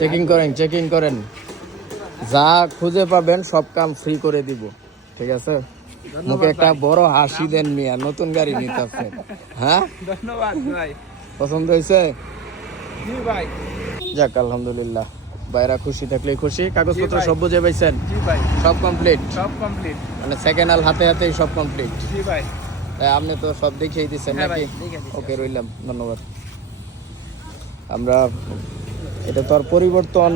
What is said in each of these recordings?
Checking করেন, যা খুঁজে পাবেন সব কাম ফ্রি করে দিব, ঠিক আছে? মুখে একটা বড় হাসি দেন মিয়া, নতুন গাড়ি নিতে আপনি। হ্যাঁ, ধন্যবাদ ভাই। পছন্দ হয়েছে? জি ভাই। যাক আলহামদুলিল্লাহ, বাইরা খুশি থাকলে খুশি। কাগজপত্র সব বুঝে পাইছেন? জি ভাই। সব কমপ্লিট? সব কমপ্লিট। মানে সেকেন্ড হ্যান্ড হাতেই সব কমপ্লিট? জি ভাই। তাই আপনি তো সব দেখিয়ে দিচ্ছেন নাকি? ওকে, রইলাম, ধন্যবাদ। আমরা এটা তো আর পরিবর্তন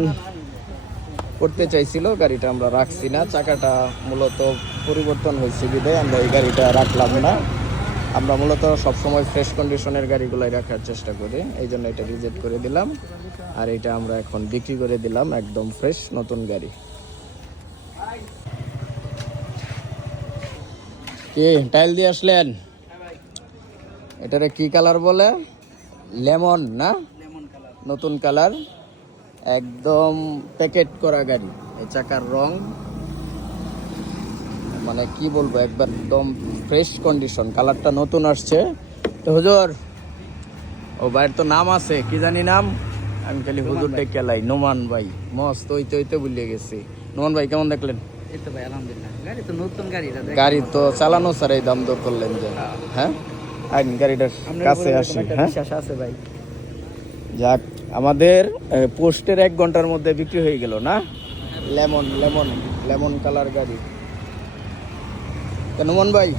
করতে চাইছিল, গাড়িটা আমরা রাখছি না। চাকাটা মূলত পরিবর্তন হয়েছে বিধায় আমরা এই গাড়িটা রাখলাম না। আমরা মূলত সবসময় ফ্রেশ কন্ডিশনের গাড়িগুলাই রাখার চেষ্টা করি, এই জন্য এটা রিজেক্ট করে দিলাম। আর এটা আমরা এখন বিক্রি করে দিলাম, একদম ফ্রেশ নতুন গাড়ি। কি টাইল দিয়ে আসলেন? এটারে কি কালার বলে? লেমন না? নতুন কালার, একদম প্যাকেট করা গাড়ি। এই চাকার রং মানে কি বলবো, একদম ফ্রেশ কন্ডিশন, কালারটা নতুন আসছে। তো হুজুর, ও ভাইয়ের তো নাম আছে, কি জানি নাম, আমি খালি হুজুর ডেকে লাই। নোমান ভাই, মস্ত হইতে ভুলিয়ে গেছি। নোমান ভাই কেমন দেখলেন? এই তো ভাই আলহামদুলিল্লাহ, গাড়ি তো নতুন গাড়ি। গাড়ি তো চালানো স্যার, এই দাম দর করলেন যে। হ্যাঁ, আইন গাড়িটার কাছে আসি। হ্যাঁ, বিশ্বাস আছে ভাই। যাক, আমাদের পোস্টের 1 ঘন্টার মধ্যে বিক্রি হয়ে গেল না? লেমন কালার গাড়ি। নোমান ভাই,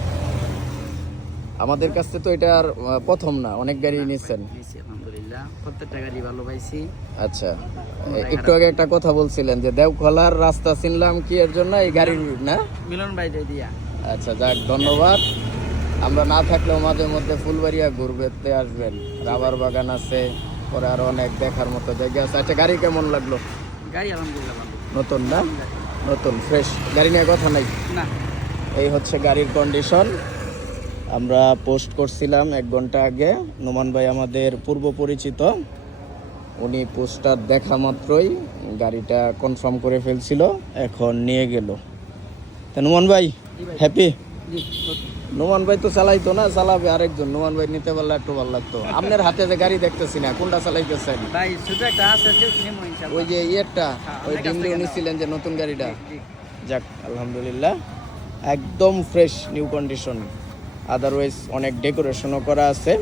আমাদের কাছে তো এটা আর প্রথম না, অনেক গাড়ি নিচ্ছেন। আলহামদুলিল্লাহ, প্রত্যেকটা গাড়ি ভালো পাইছি। আচ্ছা, একটু আগে একটা কথা বলছিলেন যে দেওখলার রাস্তা চিনলাম কি এর জন্য? এই গাড়ির না? মিলন ভাই দিয়া। আচ্ছা, যাক, ধন্যবাদ। আমরা না থাকলেও মাঝে মধ্যে ফুলবাড়িয়া ঘুরতে আসবেন, রাবার বাগান আছে, পরে আরো অনেক দেখার মতো জায়গা আছে। আচ্ছা, গাড়ি কেমন লাগলো? গাড়ি আলহামদুলিল্লাহ ভালো। নতুন না? নতুন ফ্রেশ গাড়ি নিয়ে কথা নাই। না, এই হচ্ছে গাড়ির কন্ডিশন। আমরা পোস্ট করছিলাম 1 ঘন্টা আগে। নোমান ভাই আমাদের পূর্ব পরিচিত, উনি পোস্টার দেখা মাত্রই গাড়িটা কনফার্ম করে ফেলছিল, এখন নিয়ে গেল। তা নোমান ভাই হ্যাপি? নোমান ভাই তো চালাইতো না, চালাবে আরেকজন। নোমান ভাই নিতে পারলে একটু ভালো লাগতো। আপনার হাতে যে গাড়ি দেখতেছি না, কোনটা চালাইতেছেন? ভাই শুধু একটা আছে, ওই যে ইয়েরটা, ওই ডিমলি নিছিলেন যে নতুন গাড়িটা। যাক আলহামদুলিল্লাহ, একদম ফ্রেশ নিউ কন্ডিশন। আদারওয়াইজ অনেক ডেকোরেশনও করা আছে।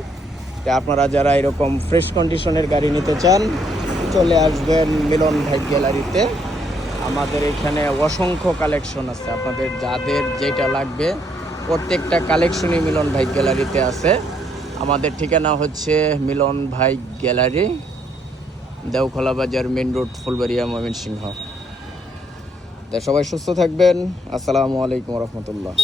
তো আপনারা যারা এরকম ফ্রেশ কন্ডিশনের গাড়ি নিতে চান, চলে আসবেন মিলন ভাই গ্যালারিতে। আমাদের এখানে অসংখ্য কালেকশন আছে, আপনাদের যাদের যেটা লাগবে প্রত্যেকটা কালেকশনই মিলন ভাই গ্যালারিতে আছে। আমাদের ঠিকানা হচ্ছে মিলন ভাই গ্যালারি, দেওখলা বাজার, মেন রোড, ফুলবাড়িয়া, ময়মনসিংহ। তা সবাই সুস্থ থাকবেন। আসসালামু আলাইকুম রহমতুল্লাহ।